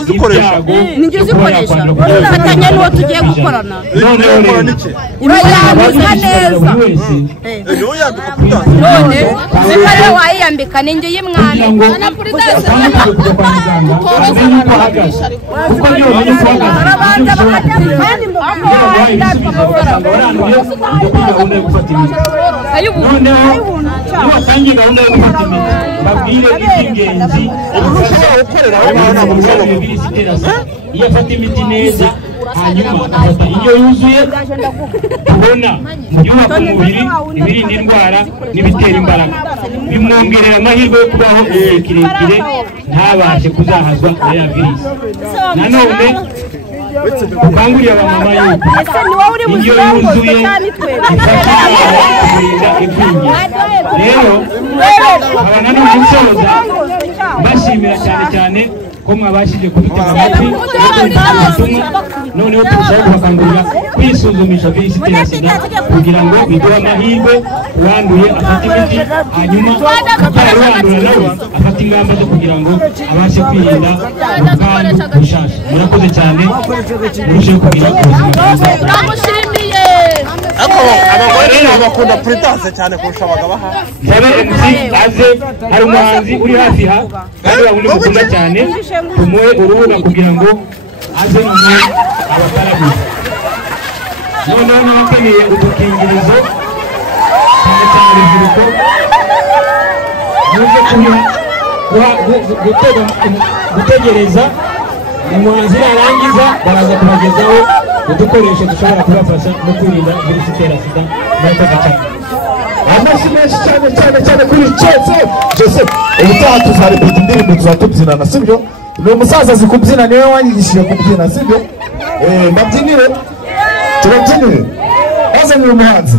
uzikoresha ninjye uzikoresha atanye n'uwo tugiye gukorana none urayambika neza none zikare wayambika ninjye y'imwami na Prudence watangiye gahunda yo gufata imiti babwire iby'ingenzi iyo afata imiti neza hanyuma agafata indyo yuzuye tubona mu byubaka umubiri ibirinda indwara n'ibitera imbaraga bimwongerera amahirwe yo kubaho igihe kirekire ntabashe kuzahazwa na ya virusi. Nanone ukangurira abamama yuko indyo yuzuye ifasha kurinda igwingira. Rero aba nanone nsoza mbashimira cyane ko mwabashije kudutega amatwi noneho turushaho kubakangurira kwisuzumisha virusi itera sida kugira ngo biduhe amahirwe uwanduye afate imiti hanyuma utarandura nawe afate ingamba zo kugira ngo abashe kwirinda ubwandu bushasha. Murakoze cyane murusheho kugira ubuzima bwiza. abagore bakunda Prudence cyane kurusha abagabo aha. MC aze hari umuhanzi uri hafi ha kandi babundi gukunda cyane tumuhe urubuga kugira ngo aze namwe abatarabira. Noneho n'abakeneye udukingirizo cyane urubyiruko muze gutegereza umuhanzi narangiza baraza kubagezaho udukoresho dushobora kubafasha no kwirinda virusi itera sida. Murakoze cyane. Amashyi menshi cyane kuri Jose ubutaha tuzarepeta indirimbo tuzatubyinana sibyo? Ni umusaza azi kubyina niwe wanyigishije kubyina sibyo? Mbabyinire turabyinire azanye umuhanzi